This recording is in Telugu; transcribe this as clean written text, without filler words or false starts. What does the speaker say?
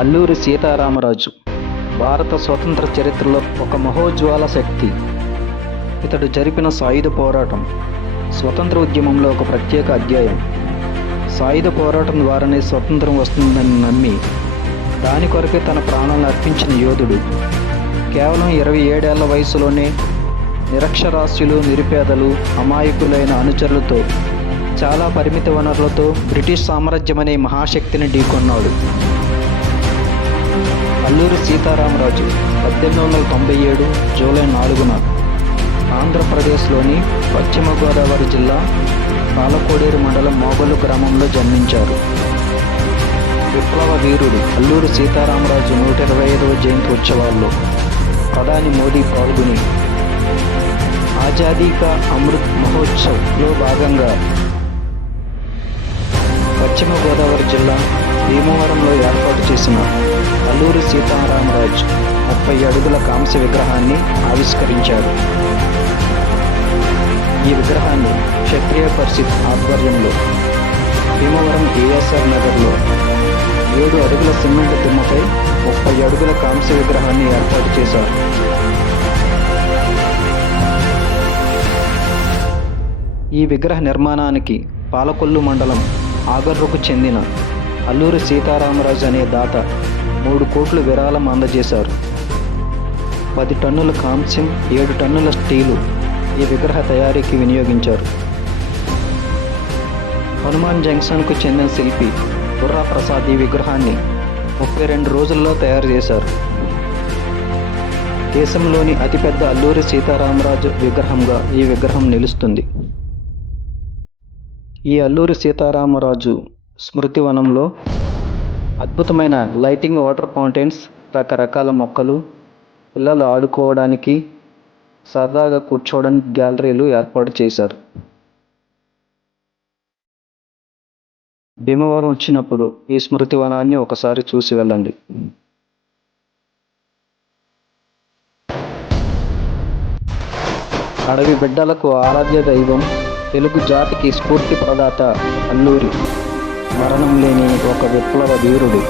అల్లూరి సీతారామరాజు భారత స్వతంత్ర చరిత్రలో ఒక మహోజ్వల శక్తి. ఇతడు జరిపిన సాయుధ పోరాటం స్వతంత్ర ఉద్యమంలో ఒక ప్రత్యేక అధ్యాయం. సాయుధ పోరాటం ద్వారానే స్వతంత్రం వస్తుందని నమ్మి దాని కొరకే తన ప్రాణాలను అర్పించిన యోధుడు. కేవలం 27 ఏళ్ల వయసులోనే నిరక్షరాస్యులు, నిరుపేదలు, అమాయకులైన అనుచరులతో, చాలా పరిమిత వనరులతో బ్రిటిష్ సామ్రాజ్యం అనే మహాశక్తిని ఢీకొన్నాడు. అల్లూరి సీతారామరాజు 1897 జూలై 4న ఆంధ్రప్రదేశ్లోని పశ్చిమ గోదావరి జిల్లా పాలకోడేరు మండలం మోగలు గ్రామంలో జన్మించారు. విప్లవ వీరుడు అల్లూరి సీతారామరాజు 125వ జయంతి ఉత్సవాల్లో ప్రధాని మోదీ పాల్గొని ఆజాదీ కా అమృత్ మహోత్సవ్లో భాగంగా పశ్చిమ గోదావరి జిల్లా భీమవరంలో ఏర్పాటు చేసిన అల్లూరి సీతారామరాజు 30 అడుగుల కాంస్య విగ్రహాన్ని ఆవిష్కరించారు. ఈ విగ్రహాన్ని క్షత్రియ పరిషత్ ఆధ్వర్యంలో భీమవరం ఏఎస్ఆర్ నగర్లో 7 అడుగుల సిమెంట్ దిమ్మపై 30 అడుగుల కాంస్య విగ్రహాన్ని ఏర్పాటు చేశారు. ఈ విగ్రహ నిర్మాణానికి పాలకొల్లు మండలం ఆగర్రుకు చెందిన అల్లూరి సీతారామరాజు అనే దాత 3 కోట్లు విరాళం అందజేశారు. 10 టన్నుల కాంస్యం, 7 టన్నుల స్టీలు ఈ విగ్రహ తయారీకి వినియోగించారు. హనుమాన్ జంక్షన్కు చెందిన శిల్పి బుర్రా ప్రసాద్ ఈ విగ్రహాన్ని 32 రోజుల్లో తయారు చేశారు. దేశంలోని అతిపెద్ద అల్లూరి సీతారామరాజు విగ్రహంగా ఈ విగ్రహం నిలుస్తుంది. ఈ అల్లూరి సీతారామరాజు స్మృతి వనంలో అద్భుతమైన లైటింగ్, వాటర్ ఫౌంటైన్స్, రకరకాల మొక్కలు, పిల్లలు ఆడుకోవడానికి, సరదాగా కూర్చోవడానికి గ్యాలరీలు ఏర్పాటు చేశారు. భీమవరం వచ్చినప్పుడు ఈ స్మృతి వనాన్ని ఒకసారి చూసి వెళ్ళండి. అడవి బిడ్డలకు ఆరాధ్య దైవం, తెలుగు జాతికి స్ఫూర్తి ప్రదాత అల్లూరి మరణం లేని ఒక విప్లవ వీరుడు.